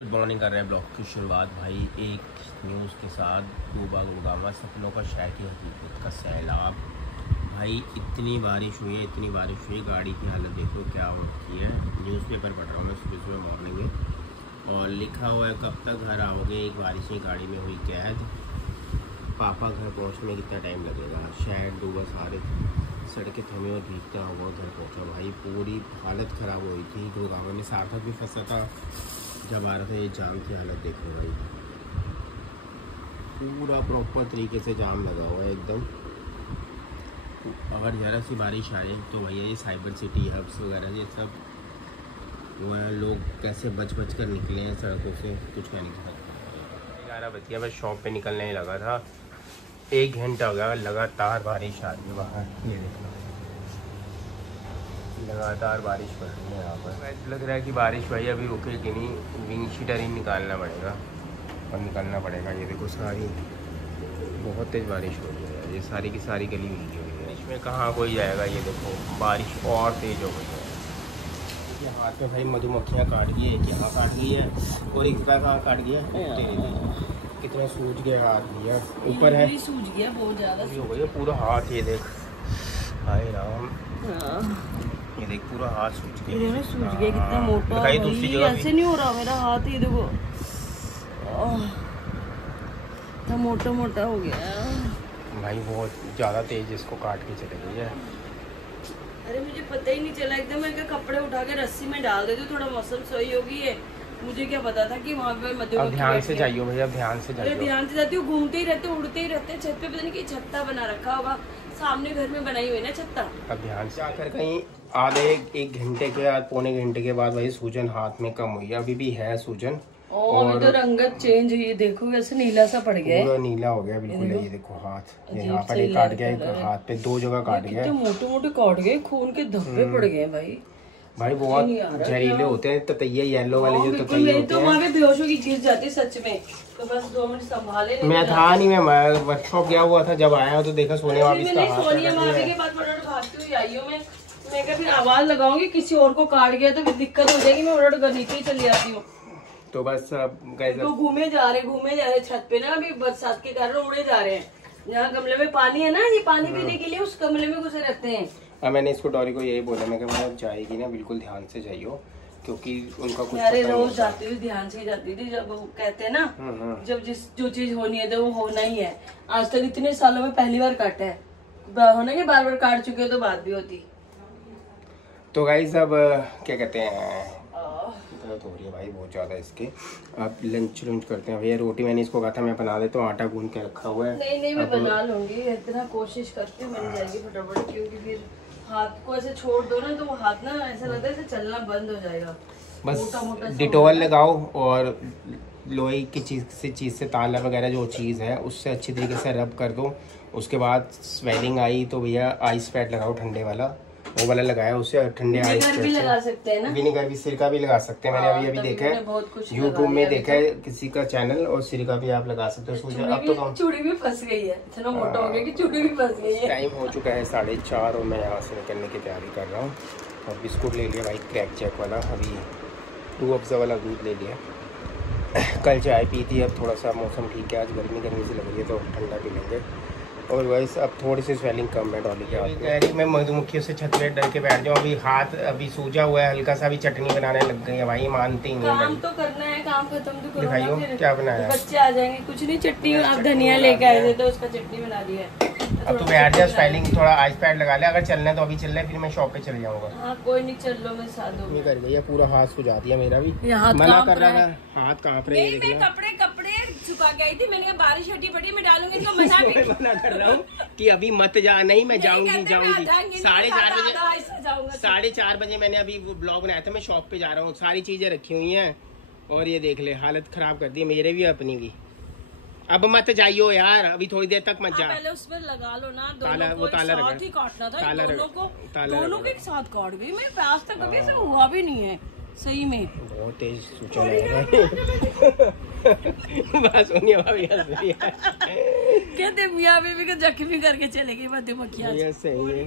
Good morning कर रहे हैं ब्लॉग की शुरुआत भाई एक न्यूज़ के साथ। डूबा गुड़गावा सपनों का शहर की हकीकत का सैलाब। भाई इतनी बारिश हुई है, गाड़ी की हालत देखो क्या हो रखी है। न्यूज़पेपर पढ़ रहा हूँ मैं सुबह सुबह मॉर्निंग में, और लिखा हुआ है कब तक घर आओगे, एक बारिश की गाड़ी में हुई कैद, पापा घर पहुँचने में कितना टाइम लगेगा, शहर डूबा, सारे सड़कें थमी और भीगता हुआ घर पहुँचा। भाई पूरी हालत ख़राब हुई थी। गुड़गावा में सार्थक भी फंसा था जब आ रहा था। ये जाम की हालत देखो भाई, पूरा प्रॉपर तरीके से जाम लगा हुआ है एकदम। अगर ज़रा सी बारिश आए तो भैया ये साइबर सिटी हब्स वगैरह ये सब वो है, लोग कैसे बच कर निकले हैं सड़कों से, कुछ कह नहीं सकते। 11 बज गया, बस शॉप पे निकलने ही लगा था। 1 घंटा हो गया लगातार बारिश आ रही है बाहर। ये देखो लगातार बारिश पड़ रही है यहाँ पर। लग रहा है कि बारिश भाई अभी रुकेगी नहीं, विंड शीटर ही निकालना पड़ेगा और निकलना पड़ेगा। ये देखो सारी बहुत तेज़ बारिश हो रही है, ये सारी की सारी गली भीगी हुई है। इसमें कहाँ कोई जाएगा। ये देखो बारिश और तेज़ हो गई है। ये हाथ में भाई मधुमक्खियाँ काट गई, एक यहाँ काट गई है और एक कहाँ काट गया है। कितना सूज गया हाथ भैया, ऊपर है सूज गया बहुत ज़्यादा हो गई है पूरा हाथ। ये देख हाय राम, ये देख पूरा हाथ सूज गया, सूज गया कितना मोटा। दिखाई दूसरी जगह ऐसे नहीं हो रहा मेरा हाथ, ये देखो इतना मोटा मोटा हो गया भाई, बहुत ज़्यादा तेज इसको काट के चले गई है। अरे मुझे पता ही नहीं चला, एकदम मैं कपड़े उठा के रस्सी में डाल देती हूँ, थोड़ा मौसम सही होगी है। मुझे क्या पता था कि वहाँ पे मधुमक्खी। ध्यान से जाइयो भैया, ध्यान से जाइयो। ध्यान से जाती हूँ, घूमते ही रहते, उड़ते ही रहते। छत पे पता नहीं कि छत्ता बना रखा होगा, सामने घर में बनाई हुई ना छत्ता। अब ध्यान से आकर कहीं आधे एक घंटे के बाद, पौने घंटे के बाद भाई सूजन हाथ में कम हुई है। अभी भी है सूजन और अभी तो रंगत चेंज हुई, देखो वैसे नीला सा पड़ गया है, पूरा नीला हो गया बिल्कुल। ये देखो हाथ, यहाँ पर एक काट गया, हाथ पे 2 जगह काट गया। मोटे मोटे काट गए, खून के धब्बे पड़ गए भाई। बहुत जहरीले होते हैं ततैया, येलो वाले जो ततैया होते हैं। वहाँ पे बेहोश होगी गिर जाती सच में, तो बस 2 मिनट संभाले। मैं था नहीं, मैं वर्कशॉप गया हुआ था, जब आया तो देखा सोनिया भाभी सोनिया भाभी के पास फटाफट भागती हुई आई हूँ मैं क्या फिर आवाज लगाऊंगी किसी और को काट गया तो दिक्कत हो जाएगी, मैं फटाफट नीचे ही चली जाती हूँ। तो बस तो घूमे जा रहे छत पे ना, अभी बरसात के कारण उड़े जा रहे हैं। जहाँ गमले में पानी है ना, ये पानी पीने के लिए उस गमले में घुसे रहते हैं। अब मैंने इसको डॉरी को यही बोला, मैं अब जाएगी ना बिल्कुल ध्यान से जाइयो, क्योंकि उनका कुछ अरे रोज जाती थी, ध्यान से जाती थी। जब वो कहते हैं ना, जब जो चीज होनी है तो वो होना ही है। आज तक इतने सालों में पहली बार काटा है, होना कि बार बार काट चुके हो तो बात भी होती। तो गाइस अब क्या कहते हैं, दर्द हो रही है भाई बहुत ज़्यादा इसके। अब लंच करते हैं भैया। रोटी मैंने इसको कहा था मैं बना देता हूँ, आटा गूंद के रखा हुआ है। नहीं मैं बना लूंगी, इतना कोशिश करती हूँ बन जाएगी फटाफट, क्योंकि फिर हाथ को ऐसे छोड़ दो ना तो वो हाथ ना ऐसा लगता है जैसे चलना बंद हो जाएगा। बस डिटोल लगाओ और लोहे की चीज़ से ताला वगैरह जो चीज़ है उससे अच्छी तरीके से रब कर दो। उसके बाद स्वेलिंग आई तो भैया आइस पैड लगाओ, ठंडे वाला वो वाला लगाया, उससे ठंडे आइस पैड भी लगा सकते हैं ना, विनेगर भी, सिरका भी लगा सकते हैं। मैंने अभी देखा है यूट्यूब में, देखा है किसी का चैनल, और सिरका भी आप लगा सकते हो। अब तो चूड़ी भी फंस गई है, इतना मोटा हो गया कि चूड़ी भी फंस गई है। टाइम हो चुका है 4:30 और मैं यहाँ से निकलने की तैयारी कर रहा हूँ। और बिस्कुट ले लिया भाई क्रैक जैक वाला, अभी 2 अफ़ज़ा वाला दूध ले लिया। कल चाय पी थी, अब थोड़ा सा मौसम ठीक है, आज गर्मी से लग रही है तो ठंडा पी लेंगे। और वैसे अब थोड़ी सी स्वेलिंग कम है डॉली के। मैं मधुमक्खियों से छत पे डर के बैठ जाऊँ। अभी हाथ अभी सूजा हुआ है, हल्का सा भी चटनी बनाने लग गई है भाई, मानती नहीं है। काम तो करना है, काम खत्म तो करो। दिखाइयो क्या बनाया, बच्चे आ जाएंगे। कुछ नहीं, चटनी आप धनिया लेके आए थे तो उसका चटनी बना दी है। अब तो बैठ जा, स्वेलिंग थोड़ा आइस पैड लगा ले, अगर चलना है तो अभी चल रहा है, फिर मैं शॉप पे चले जाऊंगा। हाँ कोई नहीं, चल लो, मैं साथ दूंगी। कर गई है, पूरा हाथ सुझा दिया मेरा भी, मना कर रहा था, हाथ कांप रहे हैं। मैं कपड़े छुपा के आई थी, मैंने कहा बारिश हटी फटी मैं डालूंगी, तो मना कर रहा हूँ कि अभी मत जा। नहीं मैं जाऊंगी 4:30 बजे मैंने अभी वो ब्लॉग बनाया था, मैं शॉप पे जा रहा हूँ, सारी चीजें रखी हुई हैं। और ये देख ले हालत खराब कर दी मेरे भी, अपनी भी। अब मत जाइयो यार, अभी थोड़ी देर तक मत जा। पहले उसमें लगा लो ना, ताला, वो ताला साथ ही काटना था, दोनों के साथ काट गई। मेरे पास तक कभी ऐसा हुआ भी नहीं है सही में, बहुत तेज सूचना है। बस सोनिया भाभी कहते मियां बीवी को जख्मी करके चले गई मधुमक्खियां। सही है।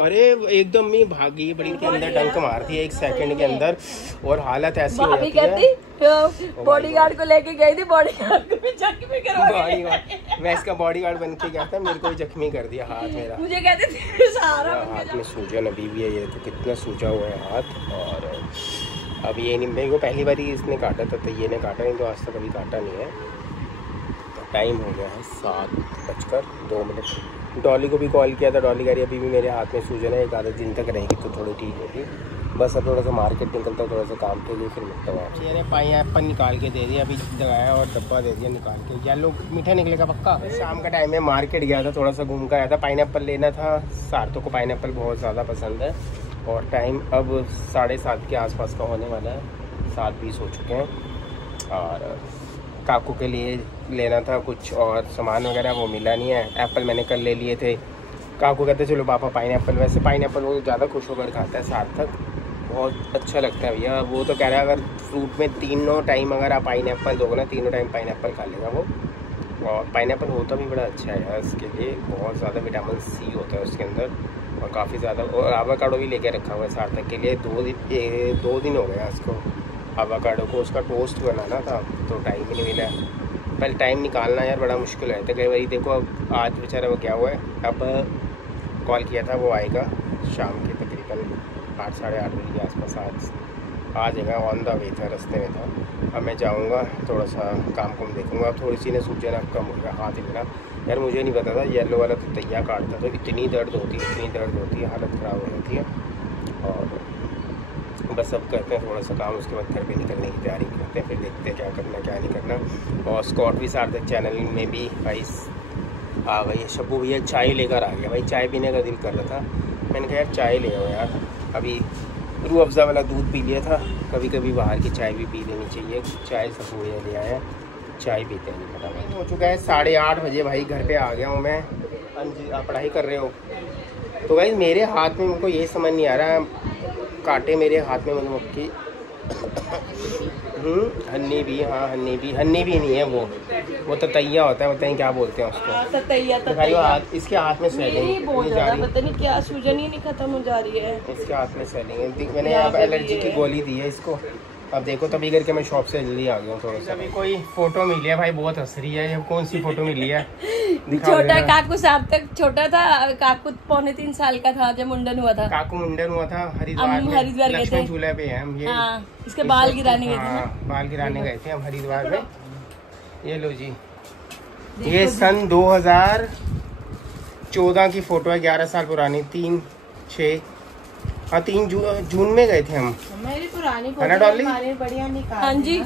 अरे एकदम मैं भागी बड़ी के अंदर डंक मार दिया 1 सेकंड के अंदर और हालत ऐसी हो जाती है। बॉडीगार्ड को लेके गई थी, बॉडीगार्ड को भी जख्मी करवा मैं इसका बॉडीगार्ड बन के गया था, मेरे को जख्मी कर दिया हाथ मेरा। मुझे कहते थे सारा हाथ में सूजन अभी भी है, ये तो कितना सूजा हुआ है हाथ। और अब ये नहीं, मेरे को पहली बार ही इसने काटा था, तो ये ने काटा नहीं, तो आज तक अभी काटा नहीं है। टाइम हो गया है 7:02। डॉली को भी कॉल किया था, डॉली कह रही अभी भी मेरे हाथ में सूजन है, 1 आधा दिन तक रहेगी तो थोड़ी ठीक होगी। बस अब थोड़ा सा मार्केट निकलता हूँ, थोड़ा सा काम के लिए, फिर मिलता हूँ। ये पाइनएप्पल निकाल के दे दिया, अभी लगाया और डब्बा दे दिया निकाल के। येलो मीठा निकलेगा पक्का। शाम का टाइम है, मार्केट गया था, थोड़ा सा घूम कर आया था, पाइनएप्पल लेना था। सार्थक को पाइनएप्पल बहुत ज़्यादा पसंद है। और टाइम अब 7:30 के आसपास का होने वाला है, 7:20 हो चुके हैं। और काकू के लिए लेना था कुछ और सामान वगैरह, वो मिला नहीं है। एप्पल मैंने कल ले लिए थे। काकू कहते चलो पापा पाइनएप्पल, वैसे पाइनएप्पल वो ज़्यादा खुश होकर खाता है सार्थक, बहुत अच्छा लगता है भैया। वो तो कह रहा है अगर फ्रूट में तीनों टाइम अगर आप पाइनएप्पल दोगे ना, तीनों टाइम पाइनएप्पल खा लेगा वो। और पाइनएप्पल होता भी बड़ा अच्छा है यार, इसके लिए बहुत ज़्यादा विटामिन सी होता है उसके अंदर, और काफ़ी ज़्यादा। और आवाकाडो भी लेके रखा हुआ है सार्थक के लिए, 2 दिन हो गया उसको आवाकाडो को। उसका टोस्ट बनाना था तो टाइम ही नहीं मिला। पहले टाइम निकालना यार बड़ा मुश्किल है। तो कई बार देखो अब आज बेचारा वो क्या हुआ है, अब कॉल किया था, वो आएगा शाम के तकरीबन 8 साढ़े 8 बजे के आसपास आ जाएगा। ऑन द वे था, रास्ते में था। अब मैं जाऊँगा, थोड़ा सा काम को देखूँगा। थोड़ी सी ने सूजन अब कम हो गया हाथ ही मेरा। यार मुझे नहीं पता था येलो वाला तो तैयार काटता तो इतनी दर्द होती है, हालत ख़राब हो जाती है। और बस अब करते हैं थोड़ा सा काम, उसके बाद घर पे निकलने की तैयारी करते हैं, फिर देखते हैं क्या करना क्या नहीं करना। और स्कॉट भी सार्थक चैनल में भी भाई आ गई है। शब्बू भैया चाय लेकर आ गया भाई, चाय पीने का दिल कर रहा था। मैंने कहा यार चाय ले आओ यार, अभी रूह अफ़ज़ा वाला दूध पी लिया था, कभी कभी बाहर की चाय भी पी लेनी चाहिए। चाय शब्बू भैया ले आए हैं, चाय पीते हैं। फटाफट हो चुका है 8:30 बजे भाई, घर पे आ गया हूँ मैं। आप पढ़ाई कर रहे हो तो भाई मेरे हाथ में, मुझको ये समझ नहीं आ रहा, काटे मेरे हाथ में मधुमक्खी। हन्नी भी, हाँ हन्नी भी नहीं है, वो ततैया होता है, बताइए क्या बोलते हैं उसको। ततैया। इसके हाथ में स्वेलिंग पता नहीं क्या सूजन ही नहीं खत्म हो जा रही है। इसके हाथ में स्वेलिंग है। मैंने यहाँ पे एलर्जी की गोली दी है इसको। अब देखो तभी करके मैं शॉप से जल्दी आ गया हूँ। थोड़ा सा अभी कोई फोटो मिली है भाई, बहुत हंस रही है। ये कौन सी फोटो मिली है? छोटा काकू सार्थक छोटा था, काकू 3.25 साल का था जब मुंडन हुआ था। काकू मुंडन हुआ था हरिद्वार गए थे, झूले पे हैं हम। ये इसके बाल गिराने गए थे, बाल गिराने गए थे हम हरिद्वार में। ये लो जी, ये सन 2014 की फोटो है, 11 साल पुरानी। 3 जून में गए थे हम। मेरी पुरानी है ना डॉली? बढ़िया निकाल। हाँ जी,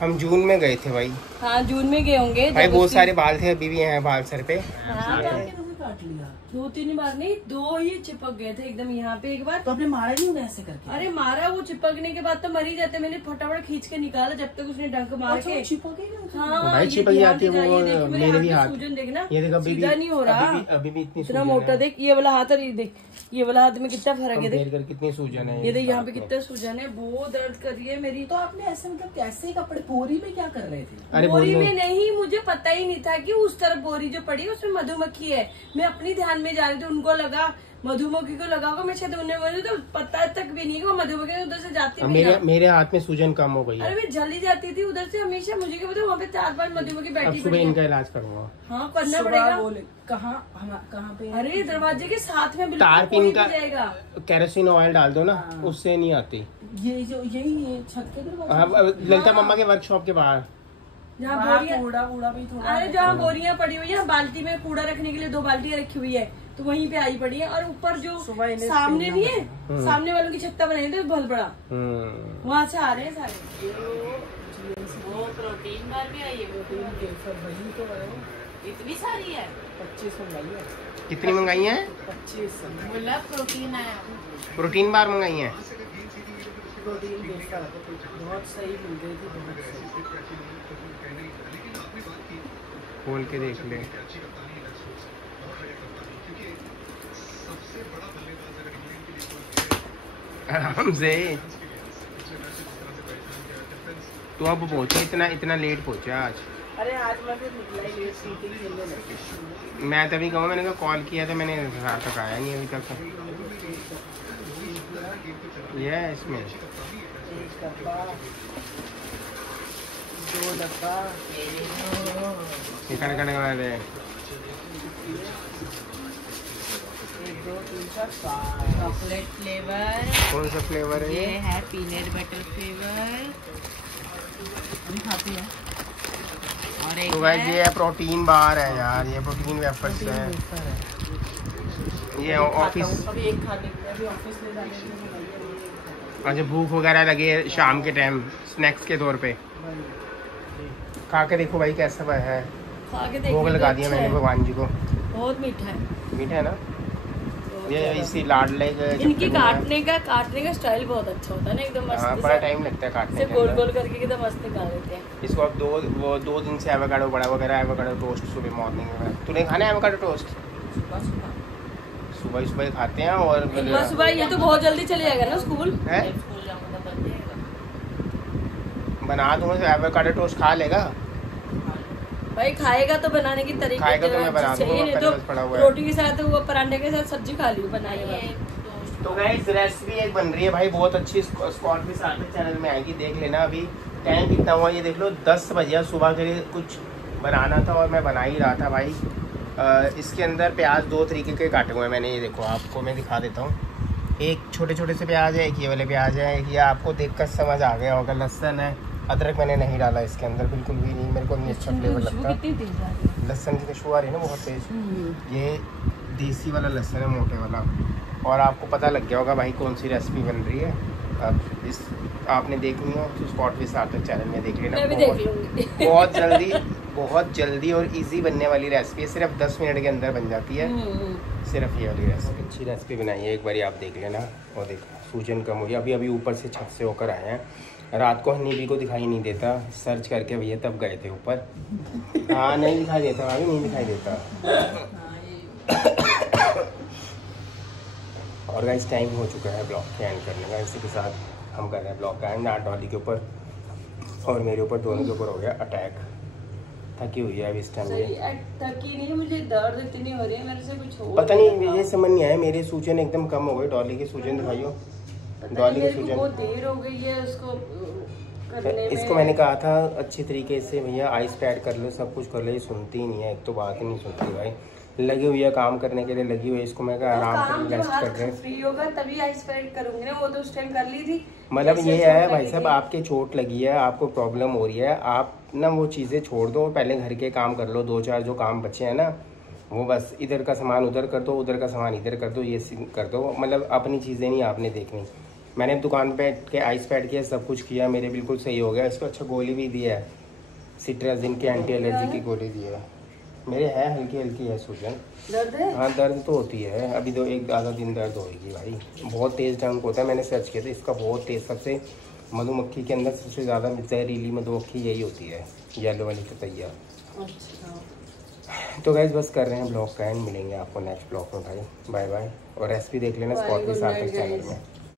हम जून में गए थे भाई। हाँ जून में गए होंगे भाई, बहुत सारे बाल थे, अभी भी हैं बाल सर पे। काट लिया 2-3 बार, नहीं 2 ही चिपक गए थे एकदम यहाँ पे एक बार। तो आपने मारा नहीं होगा ऐसे करके? अरे मारा, वो चिपकने के बाद तो मर ही जाते। मैंने फटाफट खींच के निकाला जब तक उसने डंक मार के चिपक। हाँ भाई चिपक जाती है वो, मेरे भी हाथ। सूजन देखना, ये देख अभी सीधा नहीं हो रहा, अभी भी इतनी इतना मोटा। देख ये वाला हाथ, और ये देख ये वाला हाथ में कितना फर्क है। देख कितनी सूजन है, ये देख यहाँ पे कितना सूजन है, बहुत दर्द कर रही है मेरी। तो आपने ऐसे मतलब कैसे कपड़े, बोरी में क्या कर रहे थे? अरे बोरी में नहीं, मुझे पता ही नहीं था कि उस तरफ बोरी जो पड़ी उसमें मधुमक्खी है। मैं अपनी ध्यान में जा रही थी, उनको लगा मधुमक्खी को लगा होगा, मैं शायद उन्हें बोली तो पता तक भी नहीं कि वो मधुमक्खी उधर से जाती है। मेरे हाथ में सूजन कम हो गई है। अरे मैं जल्दी जाती थी उधर से हमेशा, मुझे क्या पता वहाँ पे 4-5 मधुमक्खी बैठी। सुबह इनका इलाज करूंगा। हाँ करना पड़ेगा। कहाँ पे? अरे दरवाजे के साथ में तार पिन का जाएगा, केरोसिन ऑयल डाल दो ना, उससे नहीं आती। ये जो यही छत के दरवाजे, ललिता मम्मा के वर्कशॉप के बाहर, जहाँ बोरियां भी थोड़ा, अरे जहाँ बोरियां पड़ी हुई है, बाल्टी में कूड़ा रखने के लिए 2 बाल्टियां रखी हुई है, तो वहीं पे आई पड़ी है। और ऊपर जो सामने नहीं है, सामने वालों की छत्ता बनाई थी बहुत बड़ा, वहाँ से आ रहे हैं सारे। वो प्रोटीन बार भी आई है, वही तो है, इतनी सारी है। 25 मंगाई है। कितनी मंगाई है? 25 बोला प्रोटीन आया, प्रोटीन बार मंगाई है। प्रोटीन बेचता बहुत सही मिल गई थी, बहुत सही। खोल के देख ले। आराम से। तू अब पहुंचे, इतना लेट पहुंचा आज? अरे आज मैं फिर निकला ही लेट, सीटिंग खेलने लगी। मैं तभी कहूँ, मैंने कहा कॉल किया था, मैंने रात तक आया नहीं अभी तक। ये है इसमें 1 डब्बा, 2 डब्बा, करने वाले 1 2 3 4 5 चॉकलेट फ्लेवर। कौन सा फ्लेवर है ये है पीनट बटर फ्लेवर। अभी खाती है। और एक तो गाइस ये है प्रोटीन बार है यार, ये प्रोटीन वेफर्स है। ये ऑफिस, अभी एक खाने के लिए, अभी ऑफिस ले जाने के लिए बनाइए। अच्छा भूख वगैरह लगे शाम के टाइम स्नैक्स के तौर पे खा के देखो भाई कैसा है। खा के देखिए, भोग लगा दिया अच्छा मैंने है। भगवान जी को। बहुत मीठा है। मीठा है ना, ये इसी लाडले के इनकी काटने का स्टाइल बहुत अच्छा होता है ना, एकदम मस्त। हाँ, बड़ा टाइम लगता है काटने से के गोल अंदर। गोल करके एकदम मस्त निकाल देते हैं। इसको अब 2 दिन से एवोकाडो बड़ा वगैरह, एवोकाडो टोस्ट सुबह मॉर्निंग में। तूने खाना है एवोकाडो टोस्ट? सुबह सुबह खाते हैं। और सुबह ये तो बहुत जल्दी चले जाएगा ना स्कूल है, बना दूंगा तो एवोकाडो टोस्ट खा लेगा भाई। खाएगा तो बनाने की तरीके खाएगा तो मैं बना दूंगा, नहीं पहले तो बस पड़ा हुआ है। रोटी के साथ वो परांठे के साथ सब्जी खा ली बनाइए। तो गाइस रेसिपी एक बन रही है भाई, बहुत अच्छी। स्कॉट भी साथ में चैनल में आएगी, देख लेना। अभी टाइम कितना हुआ ये देख लो, 10 बजे। सुबह के लिए कुछ बनाना था और मैं बना ही रहा था भाई। इसके अंदर प्याज 2 तरीके के काटे हुए हैं मैंने, ये देखो आपको मैं दिखा देता हूँ। एक छोटे छोटे से प्याज है, एक ये वाले प्याज है, एक ये आपको देखकर समझ आ गया होगा। लहसुन है, अदरक मैंने नहीं डाला इसके अंदर, बिल्कुल भी नहीं, मेरे को नहीं अच्छा फ्लेवर लगता। लहसुन की खुशबू आ रही है ना बहुत तेज। ये देसी वाला लहसुन है, मोटे वाला। और आपको पता लग गया होगा भाई कौन सी रेसिपी बन रही है। अब इस आपने देखनी हो तो स्पॉट भी साथ चैनल में देख लेना। मैं भी देख लूंगी। बहुत जल्दी और इजी बनने वाली रेसिपी है, सिर्फ 10 मिनट के अंदर बन जाती है। सिर्फ ये वाली रेसिपी अच्छी रेसिपी बनाई है, एक बार आप देख लेना। और देखो सूजन कम हुई, अभी ऊपर से छत से होकर आए हैं। रात को हनीबी को दिखाई नहीं देता, सर्च करके भैया तब गए थे ऊपर। हाँ नहीं दिखाई देता भाई, नहीं दिखाई देता। और गाइस टाइम हो चुका है ब्लॉग के एंड करने का। इसी के साथ हम कर रहे हैं ब्लॉग का एंड। डॉली के ऊपर और मेरे ऊपर, दोनों के ऊपर हो गया अटैक। थकी हुई है अभी इस टाइम ये। थकी नहीं, मुझे दर्द इतनी हो रही है, मेरे से कुछ हो पता नहीं, ये समझ नहीं आया। मेरे सूजन एकदम कम हो गए। डॉली की सूजन दिखाइयो, डॉली की सूजन बहुत देर हो गई है उसको करने में। इसको मैंने कहा था अच्छी तरीके से भैया आइस पैड कर लो, सब कुछ कर लो, ये सुनती ही नहीं है। एक तो बात ही नहीं सुनती भाई, लगी हुई है काम करने के लिए, लगी हुई है। इसको मैं कहा आराम से रेस्ट कर रहे हैं, फ्री होगा तभी आइस पैड करूंगी ना, वो तो उस टाइम कर ली थी। मतलब ये है भाई साहब, आपके चोट लगी है, आपको प्रॉब्लम हो रही है, आप ना वो चीज़ें छोड़ दो, पहले घर के काम कर लो। 2-4 जो काम बचे हैं ना, वो बस इधर का सामान उधर कर दो, उधर का सामान इधर कर दो, ये कर दो। मतलब अपनी चीज़ें नहीं आपने देखनी। मैंने दुकान पे के आइस पैड किया, सब कुछ किया, मेरे बिल्कुल सही हो गया। इसको अच्छा गोली भी दी है, सिट्राजिन की एंटी एलर्जी की गोली दी है। मेरे है हल्की हल्की है सूजन। दर्द है? हाँ दर्द तो होती है, अभी 1 आधा दिन दर्द होगी भाई। बहुत तेज़ डंक होता है, मैंने सर्च किया था इसका, बहुत तेज़। सबसे मधुमक्खी के अंदर सबसे ज़्यादा जहरीली मधुमक्खी यही होती है, येलो वाली ततैया। अच्छा तो गाइस बस कर रहे हैं ब्लॉग का एंड, मिलेंगे आपको नेक्स्ट ब्लॉग में भाई। Bye bye. और रेसिपी देख लेना स्पॉट के साथ चैनल में।